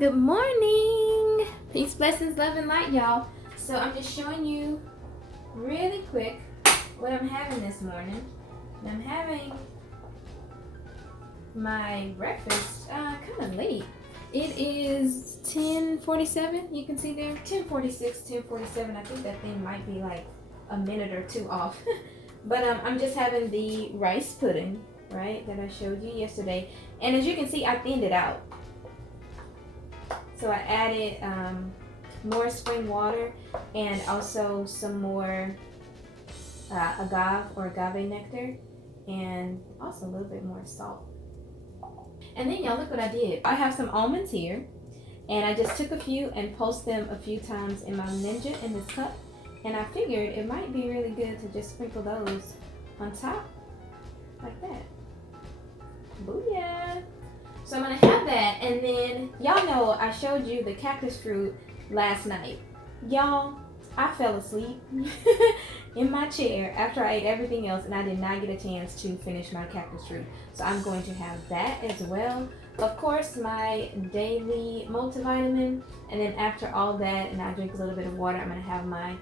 Good morning. Peace, blessings, love, and light, y'all. So I'm just showing you really quick what I'm having this morning. And I'm having my breakfast kind of late. It is 10:47. You can see there 10:46, 10:47. I think that thing might be like a minute or two off. But I'm just having the rice pudding, right, that I showed you yesterday. And as you can see, I thinned it out. So I added more spring water and also some more agave nectar, and also a little bit more salt. And then y'all, look what I did. I have some almonds here, and I just took a few and pulsed them a few times in my Ninja in this cup. And I figured it might be really good to just sprinkle those on top like that. Booyah! So I'm gonna have that, and then y'all know I showed you the cactus fruit last night. Y'all, I fell asleep in my chair after I ate everything else, and I did not get a chance to finish my cactus fruit. So I'm going to have that as well. Of course, my daily multivitamin, and then after all that, and I drink a little bit of water, I'm gonna have my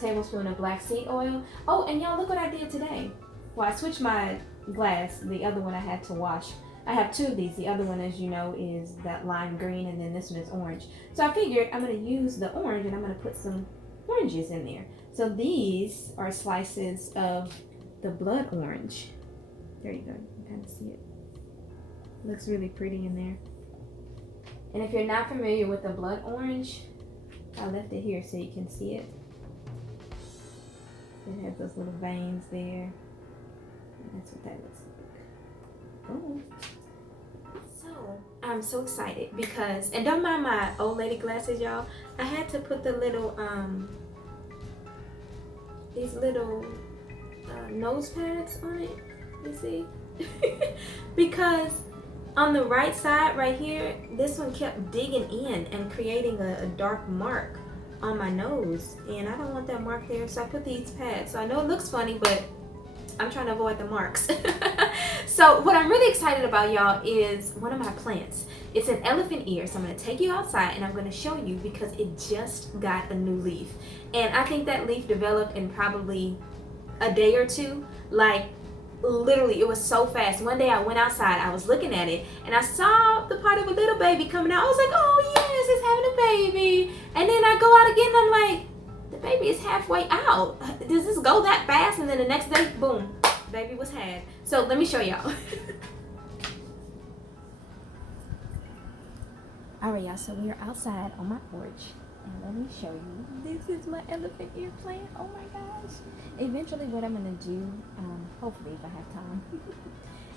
tablespoon of black seed oil. Oh, and y'all, look what I did today. Well, I switched my glass. The other one I had to wash. I have two of these. The other one, as you know, is that lime green, and then this one is orange. So I figured I'm going to use the orange, and I'm going to put some oranges in there. So these are slices of the blood orange. There you go. You can kind of see it. Looks really pretty in there. And if you're not familiar with the blood orange, I left it here so you can see it. It has those little veins there. And that's what that looks like. Oh. So I'm so excited because, and don't mind my old lady glasses, y'all. I had to put the little these little nose pads on it. You see? Because on the right side right here, this one kept digging in and creating a dark mark on my nose, and I don't want that mark there, so I put these pads. So I know it looks funny, but I'm trying to avoid the marks. So what I'm really excited about, y'all, is one of my plants. It's an elephant ear, so I'm going to take you outside and I'm going to show you because it just got a new leaf. And I think that leaf developed in probably a day or two. Like, literally, it was so fast. One day I went outside, I was looking at it, and I saw the part of a little baby coming out. I was like, oh yes, it's having a baby. And then I go out again and I'm like, the baby is halfway out. Does this go that fast? And then the next day, boom, baby was had. So let me show y'all. All right, y'all, so we are outside on my porch, and let me show you. This is my elephant ear plant. Oh my gosh. Eventually what I'm gonna do, hopefully if I have time,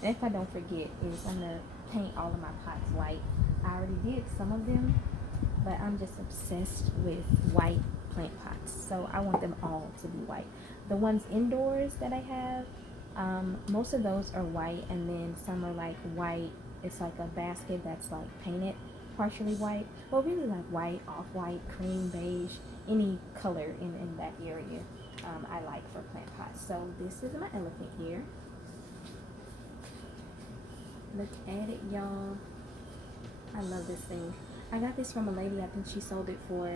and if I don't forget, is I'm gonna paint all of my pots white. I already did some of them, but I'm just obsessed with white plant pots, so I want them all to be white. The ones indoors that I have, most of those are white, and then some are like white. It's like a basket that's like painted partially white, well, really like white, off-white, cream, beige, any color in that area I like for plant pots. So this is my elephant ear. Look at it, y'all. I love this thing. I got this from a lady. I think she sold it for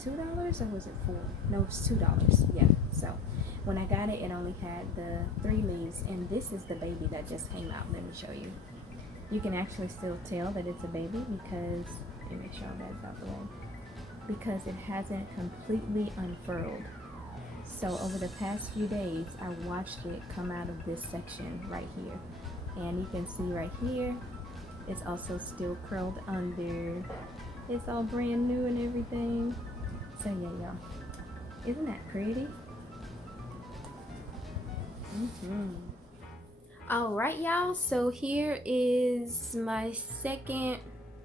$2, or was it $4? No, it was $2. Yeah. So when I got it, it only had the 3 leaves, and this is the baby that just came out. Let me show you. You can actually still tell that it's a baby because, let me make sure all that's out the way, because it hasn't completely unfurled. So over the past few days, I watched it come out of this section right here, and you can see right here, it's also still curled under. It's all brand new and everything. So yeah, y'all, isn't that pretty? All right, y'all, so here is my second,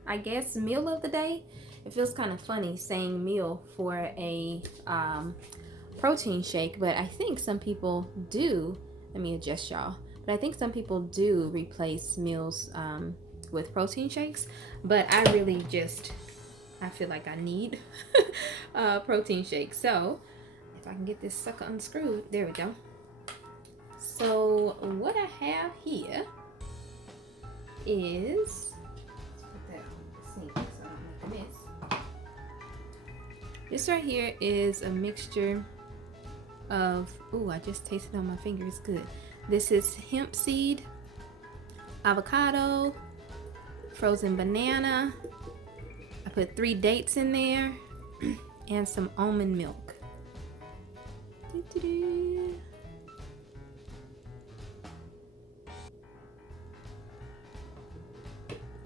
I guess, meal of the day. It feels kind of funny saying meal for a protein shake, but I think some people do. Let me adjust, y'all. But I think some people do replace meals with protein shakes, but I really just, I feel like I need a protein shake. So if I can get this sucker unscrewed, there we go. So what I have here is, let's put that This right here is a mixture of, ooh, I just tasted it on my finger, it's good. This is hemp seed, avocado, frozen banana. I put 3 dates in there and some almond milk.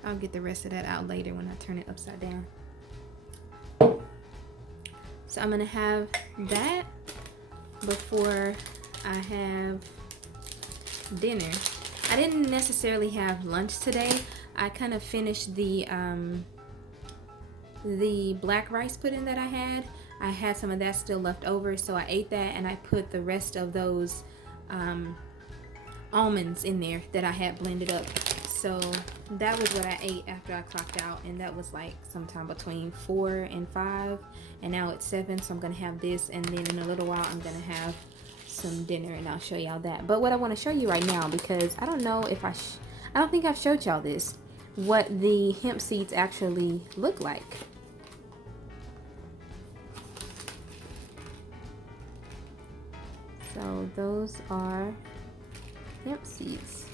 I'll get the rest of that out later when I turn it upside down. So I'm gonna have that before I have dinner. I didn't necessarily have lunch today. I kind of finished the black rice pudding that I had. I had some of that still left over, so I ate that, and I put the rest of those almonds in there that I had blended up. So that was what I ate after I clocked out, and that was like sometime between 4 and 5, and now it's 7, so I'm gonna have this, and then in a little while I'm gonna have some dinner, and I'll show y'all that. But what I want to show you right now, because I don't know if I don't think I've showed y'all this, what the hemp seeds actually look like. So those are hemp seeds.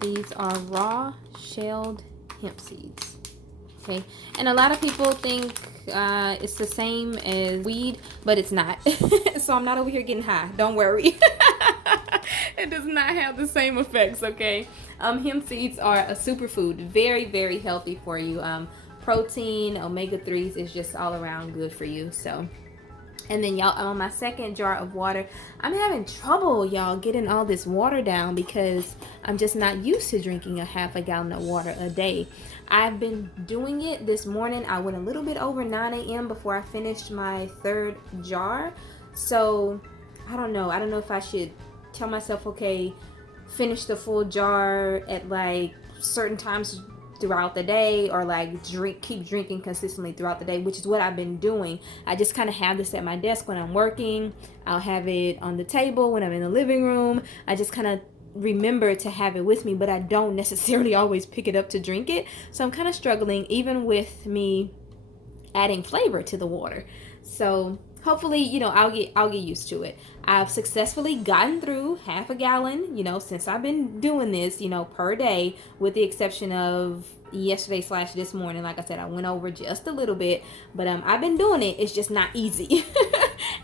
These are raw shelled hemp seeds. Okay, and a lot of people think it's the same as weed, but it's not. So I'm not over here getting high, don't worry. It does not have the same effects, okay? Hemp seeds are a superfood, very, very healthy for you. Protein, omega-3s is just all around good for you. So, and then y'all, on my second jar of water, I'm having trouble, y'all, getting all this water down because I'm just not used to drinking a half a gallon of water a day. I've been doing it this morning. I went a little bit over 9 a.m. before I finished my 3rd jar. So I don't know if I should tell myself, okay, finish the full jar at like certain times throughout the day, or like keep drinking consistently throughout the day, which is what I've been doing. I just kind of have this at my desk when I'm working. I'll have it on the table when I'm in the living room. I just kind of remember to have it with me, but I don't necessarily always pick it up to drink it. So I'm kind of struggling even with me adding flavor to the water. So hopefully, you know, I'll get used to it. I've successfully gotten through half a gallon, you know, since I've been doing this, you know, per day, with the exception of yesterday / this morning. Like I said, I went over just a little bit, but I've been doing it. It's just not easy.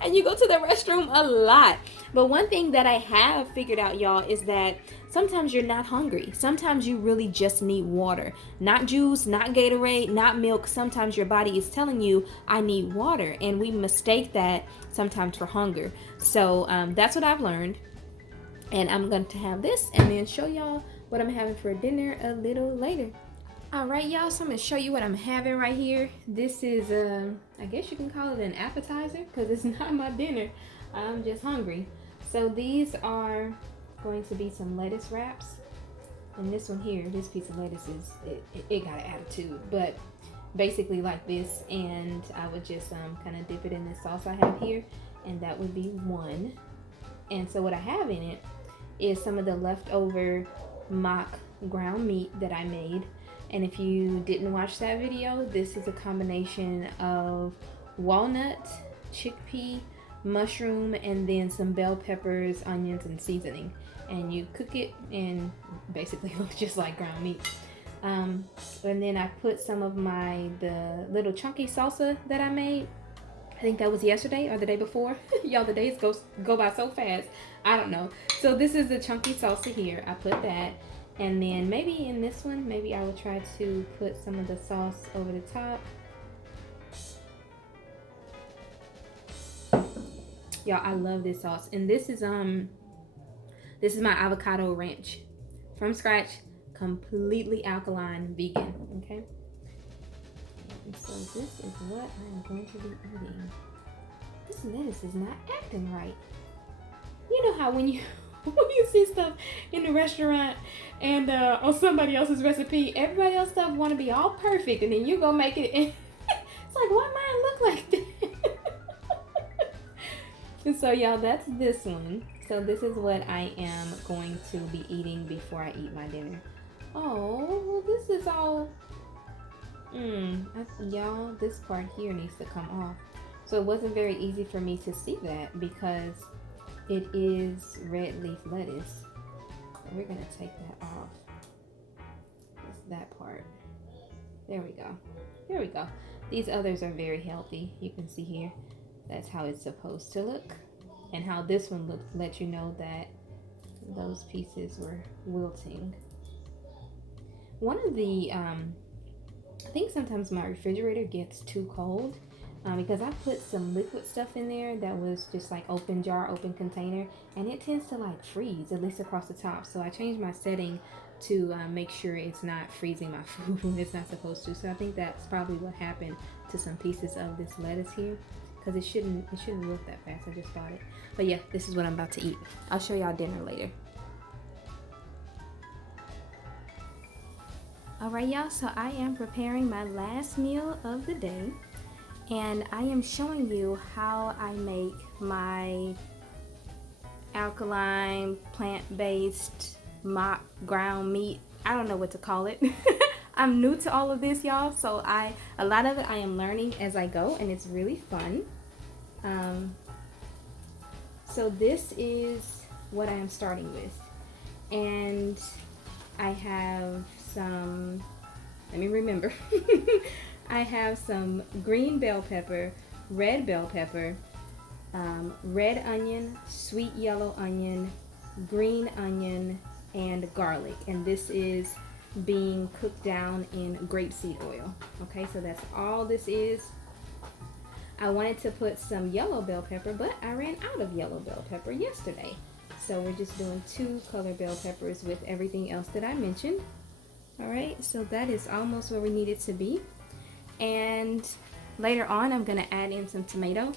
And you go to the restroom a lot. But one thing that I have figured out, y'all, is that sometimes you're not hungry. Sometimes you really just need water. Not juice, not Gatorade, not milk. Sometimes your body is telling you, I need water. And we mistake that sometimes for hunger. So that's what I've learned. And I'm going to have this and then show y'all what I'm having for dinner a little later. All right, y'all, so I'm going to show you what I'm having right here. This is, I guess you can call it an appetizer because it's not my dinner. I'm just hungry. So these are going to be some lettuce wraps. And this one here, this piece of lettuce is, it got an attitude. But basically like this. And I would just kind of dip it in this sauce I have here. And that would be one. And so what I have in it is some of the leftover mock ground meat that I made. And if you didn't watch that video, this is a combination of walnut, chickpea, mushroom, and then some bell peppers, onions, and seasoning. And you cook it and basically looks just like ground meat. And then I put some of the little chunky salsa that I made. I think that was yesterday or the day before. Y'all, the days go by so fast. I don't know. So this is the chunky salsa here. I put that. And then maybe in this one, maybe I will try to put some of the sauce over the top. Y'all, I love this sauce. And this is my avocado-ranch. From scratch, completely alkaline, vegan, okay? And so this is what I'm going to be eating. This lettuce is not acting right. You know how when you see stuff in the restaurant and on somebody else's recipe, everybody else stuff want to be all perfect, and then you go make it and it's like, why mine look like that? And so y'all, that's this one. So this is what I am going to be eating before I eat my dinner. Oh, well, this is all. Y'all, this part here needs to come off. So it wasn't very easy for me to see that because it is red leaf lettuce. We're gonna take that off. Just that part. There we go. There we go. These others are very healthy. You can see here. That's how it's supposed to look. And how this one looks let you know that those pieces were wilting. One of the, I think sometimes my refrigerator gets too cold because I put some liquid stuff in there that was just like open jar, open container, and it tends to like freeze, at least across the top. So I changed my setting to make sure it's not freezing my food when it's not supposed to. So I think that's probably what happened to some pieces of this lettuce here, because it shouldn't wilt that fast. I just bought it. But yeah, this is what I'm about to eat. I'll show y'all dinner later. Alright y'all, so I am preparing my last meal of the day, and I am showing you how I make my alkaline plant-based mock ground meat. I don't know what to call it. I'm new to all of this, y'all, so a lot of it I am learning as I go, and it's really fun. So this is what I am starting with, and I have some, let me remember. I have some green bell pepper, red bell pepper, red onion, sweet yellow onion, green onion, and garlic. And this is being cooked down in grapeseed oil. Okay, so that's all this is. I wanted to put some yellow bell pepper, but I ran out of yellow bell pepper yesterday. So we're just doing 2 color bell peppers with everything else that I mentioned. Alright, so that is almost where we need it to be. And later on, I'm going to add in some tomato.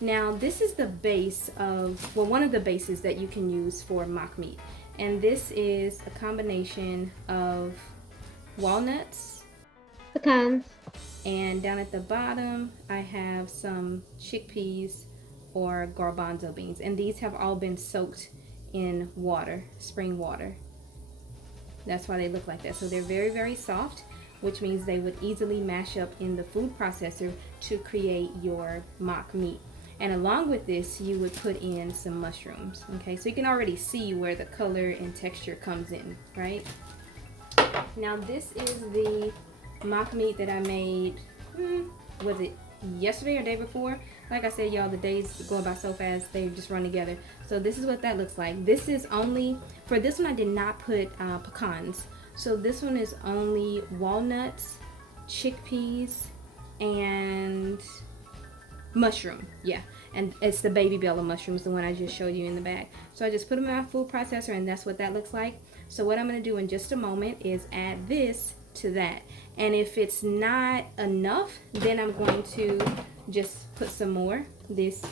Now, this is the base of, well, one of the bases that you can use for mock meat. And this is a combination of walnuts, pecans, and down at the bottom, I have some chickpeas or garbanzo beans. And these have all been soaked in water, spring water. That's why they look like that. So they're very, very soft, which means they would easily mash up in the food processor to create your mock meat. And along with this, you would put in some mushrooms. Okay, so you can already see where the color and texture comes in, right? Now this is the mock meat that I made, was it yesterday or day before? Like I said, y'all, the days go by so fast, they just run together. So this is what that looks like. This is only, for this one I did not put pecans. So this one is only walnuts, chickpeas, and mushroom. Yeah, and it's the baby bella mushrooms, the one I just showed you in the bag. So I just put them in my food processor, and that's what that looks like. So what I'm going to do in just a moment is add this to that. And if it's not enough, then I'm going to just put some more,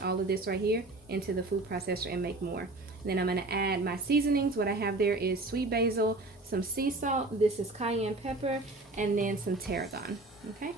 all of this right here, into the food processor and make more. And then I'm going to add my seasonings. What I have there is sweet basil, some sea salt, this is cayenne pepper, and then some tarragon. Okay.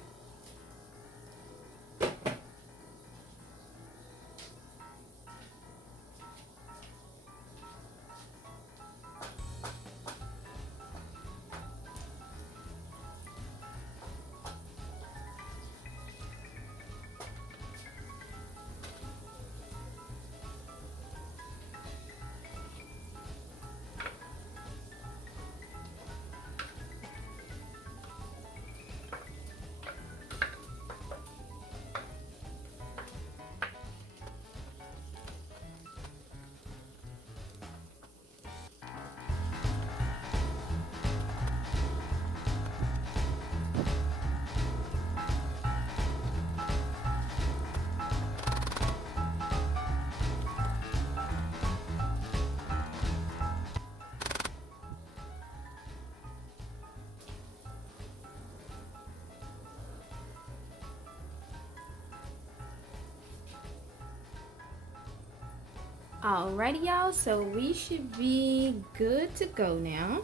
Alrighty, y'all, so we should be good to go now.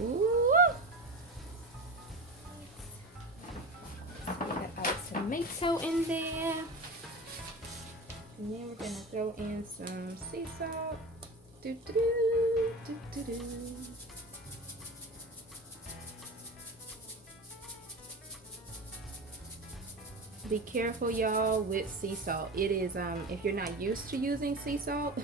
Ooh. Let's get our tomato in there. And then we're gonna throw in some sea salt. Do, do, do, do, do, do. be careful, y'all, with sea salt. It is, if you're not used to using sea salt,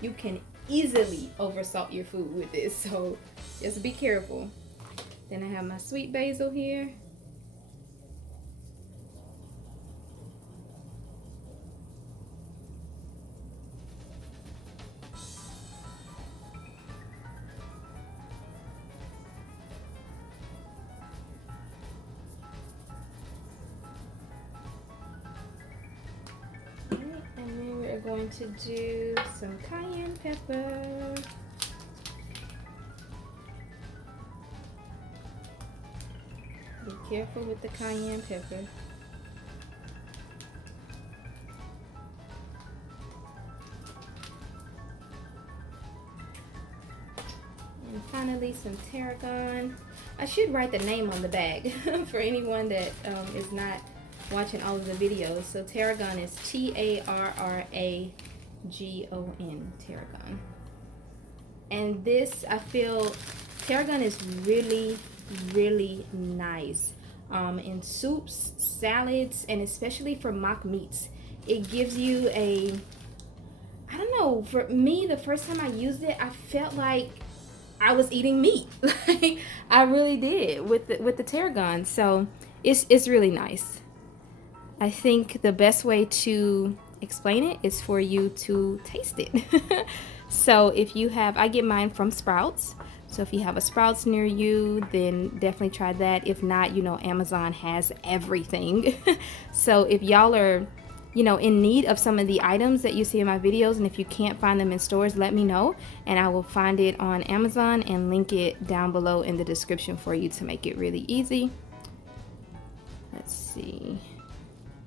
you can easily oversalt your food with this. So just be careful. Then I have my sweet basil here. Going to do some cayenne pepper. Be careful with the cayenne pepper. And finally some tarragon. I should write the name on the bag for anyone that is not watching all of the videos. So tarragon is Tarragon, tarragon. And this, I feel tarragon is really, really nice in soups, salads, and especially for mock meats. It gives you a, I don't know, for me, the first time I used it, I felt like I was eating meat. Like I really did with the tarragon. So it's really nice. I think the best way to explain it is for you to taste it. So if you have, I get mine from Sprouts. So if you have a Sprouts near you, then definitely try that. If not, you know, Amazon has everything. So if y'all are, you know, in need of some of the items that you see in my videos, and if you can't find them in stores, let me know and I will find it on Amazon and link it down below in the description for you to make it really easy. Let's see.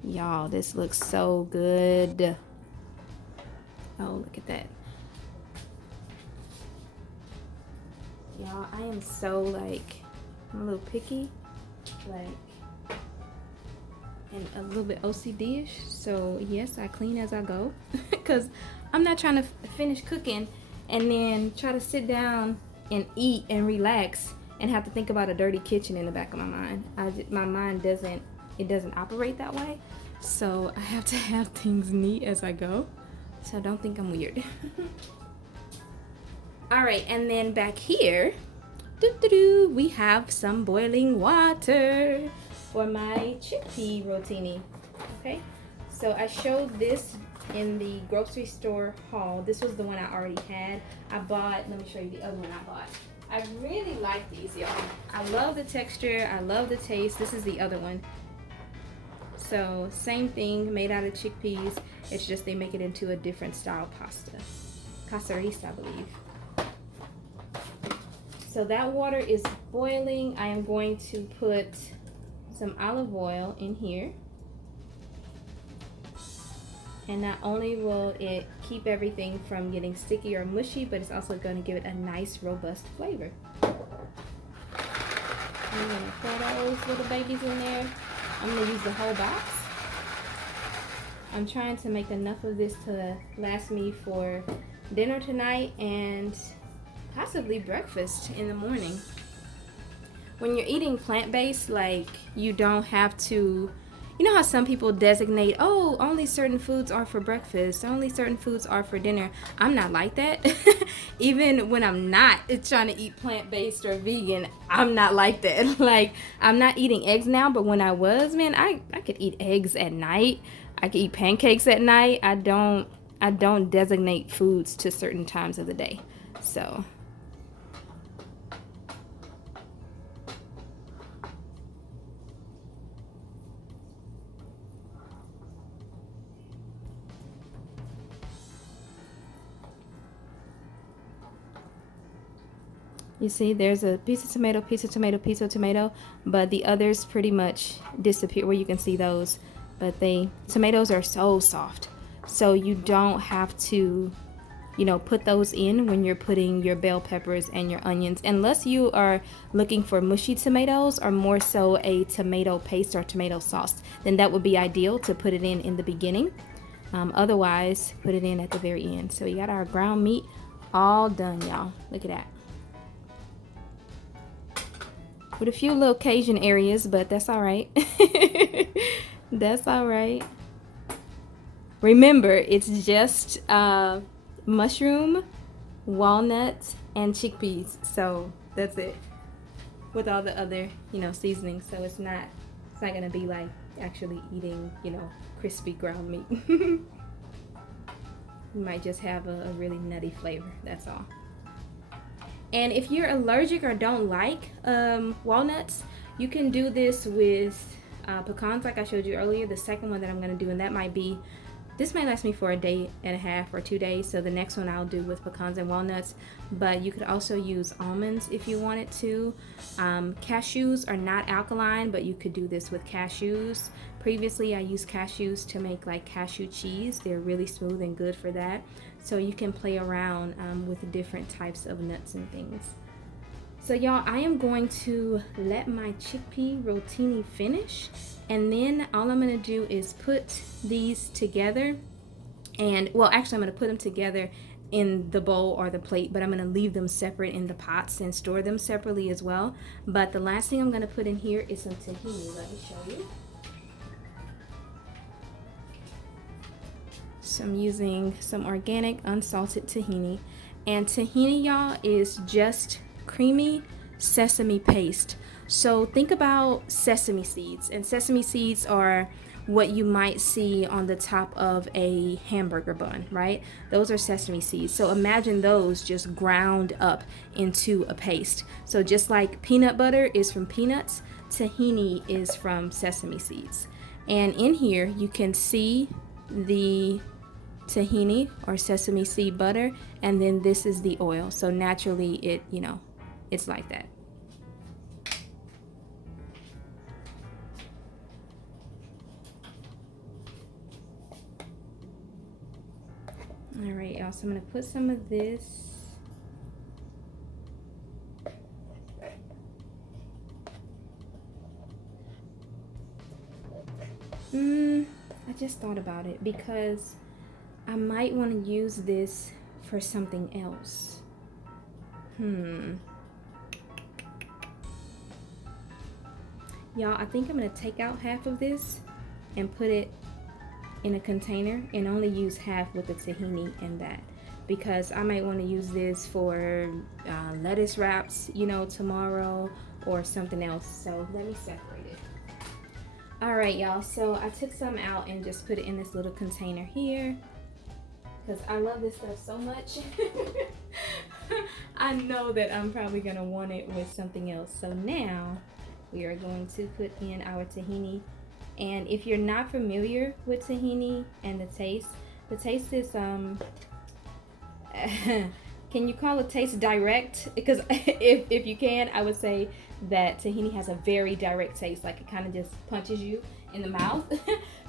Y'all, this looks so good. Oh, look at that. Y'all, I am so like, I'm a little picky, like, and a little bit OCD-ish. So yes, I clean as I go because I'm not trying to finish cooking and then try to sit down and eat and relax and have to think about a dirty kitchen in the back of my mind. My mind doesn't operate that way. So I have to have things neat as I go. So don't think I'm weird. All right, and then back here, we have some boiling water for my chickpea rotini. Okay, so I showed this in the grocery store haul. This was the one I already had. I bought, let me show you the other one I bought. I really like these, y'all. I love the texture, I love the taste. This is the other one. So same thing, made out of chickpeas. It's just they make it into a different style pasta. Casarecita, I believe. So that water is boiling. I am going to put some olive oil in here. And not only will it keep everything from getting sticky or mushy, but it's also going to give it a nice, robust flavor. I'm going to throw those little babies in there. I'm going to use the whole box. I'm trying to make enough of this to last me for dinner tonight and possibly breakfast in the morning. When you're eating plant-based, like, you don't have to, you know how some people designate, oh, only certain foods are for breakfast, only certain foods are for dinner. I'm not like that. Even when I'm not trying to eat plant-based or vegan, I'm not like that. Like, I'm not eating eggs now, but when I was, man, I could eat eggs at night. I could eat pancakes at night. I don't designate foods to certain times of the day. So you see, there's a piece of tomato, piece of tomato, piece of tomato, but the others pretty much disappear where you can see those. But tomatoes are so soft. So you don't have to, you know, put those in when you're putting your bell peppers and your onions, unless you are looking for mushy tomatoes or more so a tomato paste or tomato sauce. Then that would be ideal to put it in the beginning. Otherwise, put it in at the very end. So we got our ground meat all done, y'all. Look at that. With a few little Cajun areas, but that's all right. That's all right. Remember, it's just mushroom, walnuts, and chickpeas. So that's it. With all the other, seasonings. So it's not gonna be like actually eating, crispy ground meat. You might just have a really nutty flavor. That's all. And if you're allergic or don't like walnuts, you can do this with pecans like I showed you earlier. The second one that I'm going to do, and this might last me for a day and a half or 2 days. So the next one I'll do with pecans and walnuts. But you could also use almonds if you wanted to. Cashews are not alkaline, but you could do this with cashews. Previously, I used cashews to make like cashew cheese. They're really smooth and good for that. So you can play around with different types of nuts and things. So y'all, I am going to let my chickpea rotini finish, and then all I'm going to do is put these together. And well, actually I'm going to put them together in the bowl or the plate, but I'm going to leave them separate in the pots and store them separately as well. But the last thing I'm going to put in here is some tahini. Let me show you. So I'm using some organic unsalted tahini, and tahini, y'all, is just creamy sesame paste. So think about sesame seeds, and sesame seeds are what you might see on the top of a hamburger bun, right? Those are sesame seeds. So imagine those just ground up into a paste. So just like peanut butter is from peanuts, tahini is from sesame seeds. And in here you can see the tahini or sesame seed butter, and then this is the oil. So naturally it's like that. All right, y'all, so I'm gonna put some of this I just thought about it because I might want to use this for something else. Y'all, I think I'm going to take out half of this and put it in a container and only use half with the tahini in that, because I might want to use this for lettuce wraps, tomorrow, or something else. So let me separate it. All right, y'all, so I took some out and just put it in this little container here because I love this stuff so much. I know that I'm probably gonna want it with something else. So now we are going to put in our tahini. And if you're not familiar with tahini and the taste is can you call it taste direct? Because if you can, I would say that tahini has a very direct taste, like it kind of just punches you in the mouth.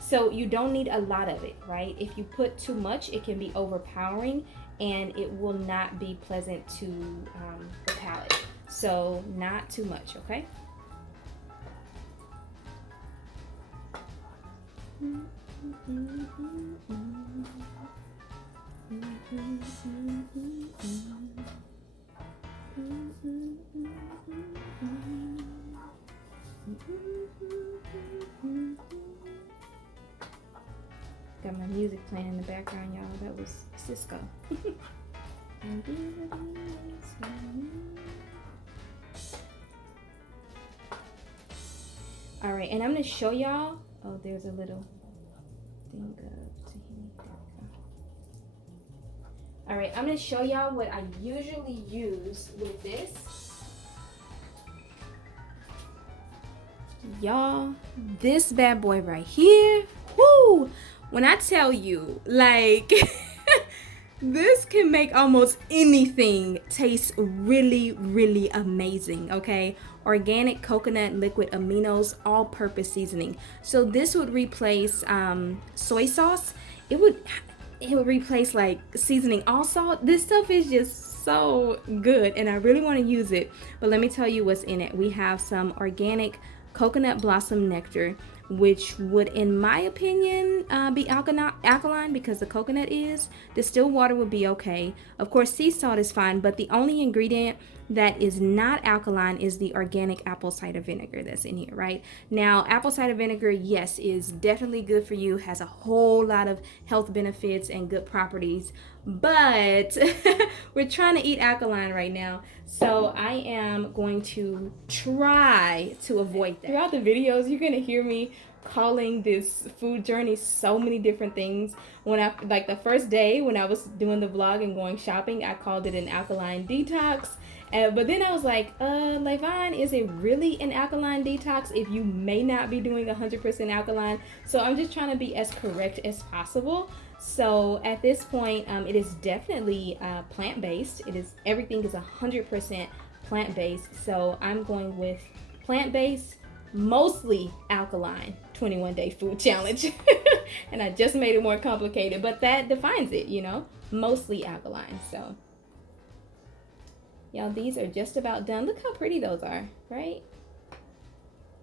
So you don't need a lot of it, right? If you put too much, it can be overpowering and it will not be pleasant to the palate. So not too much, okay? Got my music playing in the background, y'all. That was Cisco. All right, and I'm gonna show y'all. Oh, there's a little thing of tahini. All right, I'm gonna show y'all what I usually use with this. Y'all, this bad boy right here, whoo! When I tell you, like, this can make almost anything taste really, really amazing, okay? Organic coconut liquid aminos, all-purpose seasoning. So this would replace soy sauce. It would replace like seasoning all salt. This stuff is just so good and I really want to use it. But let me tell you what's in it. We have some organic coconut blossom nectar. which would, in my opinion, be alkaline because the coconut is. Distilled water would be okay. Of course, sea salt is fine, but the only ingredient that is not alkaline is the organic apple cider vinegar that's in here, right? Now, apple cider vinegar, yes, is definitely good for you, has a whole lot of health benefits and good properties, but we're trying to eat alkaline right now, so I am going to try to avoid that. Throughout the videos, you're gonna hear me calling this food journey so many different things. When I, like the first day when I was doing the vlog and going shopping, I called it an alkaline detox. But then I was like, Le'Von, is it really an alkaline detox if you may not be doing 100% alkaline? So I'm just trying to be as correct as possible. So at this point, it is definitely plant-based. Everything is 100% plant-based. So I'm going with plant-based, mostly alkaline 21-day food challenge. And I just made it more complicated, but that defines it, you know, mostly alkaline. So y'all, these are just about done. Look how pretty those are, right?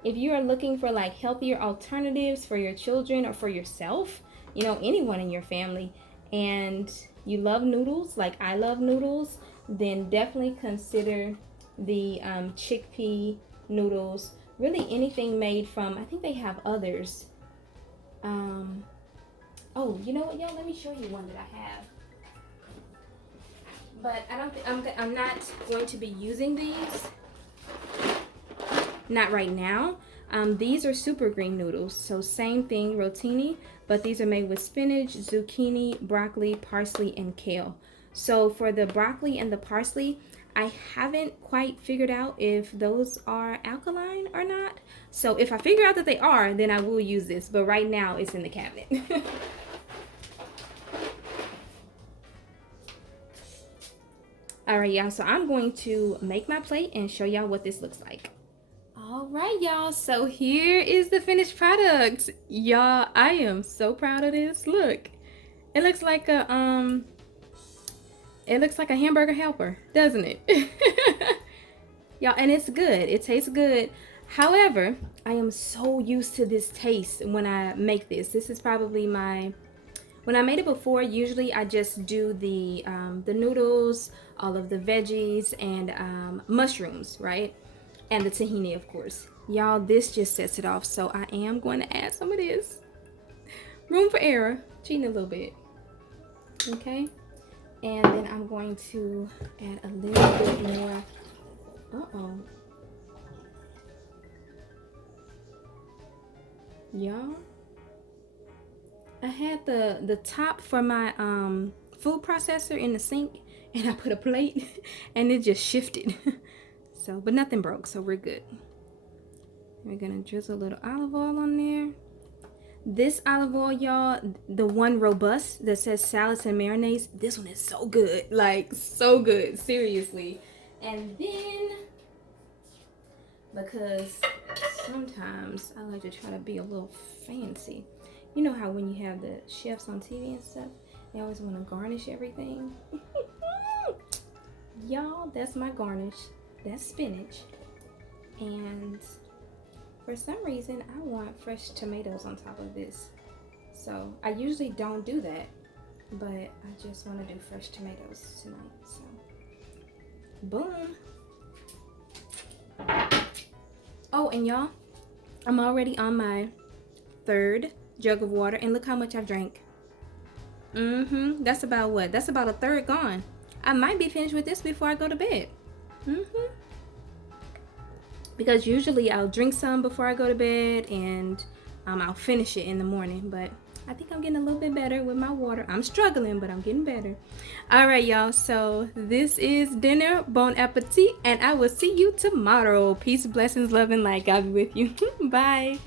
If you are looking for like healthier alternatives for your children or for yourself, you know, anyone in your family, and you love noodles like I love noodles, then definitely consider the chickpea noodles. Really anything made from, I think they have others. Oh, you know what, y'all, let me show you one that I have. But I don't think I'm not going to be using these. Not right now. These are super green noodles. So same thing, rotini, but these are made with spinach, zucchini, broccoli, parsley, and kale. So for the broccoli and the parsley, I haven't quite figured out if those are alkaline or not. So if I figure out that they are, then I will use this. But right now it's in the cabinet. Alright, y'all, so I'm going to make my plate and show y'all what this looks like. Alright, y'all, so here is the finished product. Y'all, I am so proud of this. Look, it looks like a hamburger helper, doesn't it? Y'all, and it's good. It tastes good. However, I am so used to this taste when I make this. This is probably when I made it before, usually I just do the noodles, all of the veggies, and mushrooms, right? And the tahini, of course. Y'all, this just sets it off, so I am going to add some of this. Room for error, cheating a little bit. Okay? And then I'm going to add a little bit more. Y'all, I had the top for my food processor in the sink, and I put a plate and it just shifted. So, but nothing broke, so we're good. We're gonna drizzle a little olive oil on there. This olive oil, y'all, the one robust that says salads and marinades, this one is so good, like so good, seriously. And then, because sometimes I like to try to be a little fancy. You know how when you have the chefs on TV and stuff, they always want to garnish everything. Y'all, that's my garnish. That's spinach. And for some reason, I want fresh tomatoes on top of this. So I usually don't do that, but I just want to do fresh tomatoes tonight. So, boom. Oh, and y'all, I'm already on my 3rd jug of water, and look how much I've drank. That's about what? That's about a 1/3 gone. I might be finished with this before I go to bed. Because usually I'll drink some before I go to bed, and I'll finish it in the morning. But I think I'm getting a little bit better with my water. I'm struggling, but I'm getting better. All right, y'all. So this is dinner. Bon appetit, and I will see you tomorrow. Peace, blessings, love, and light. God be with you. Bye.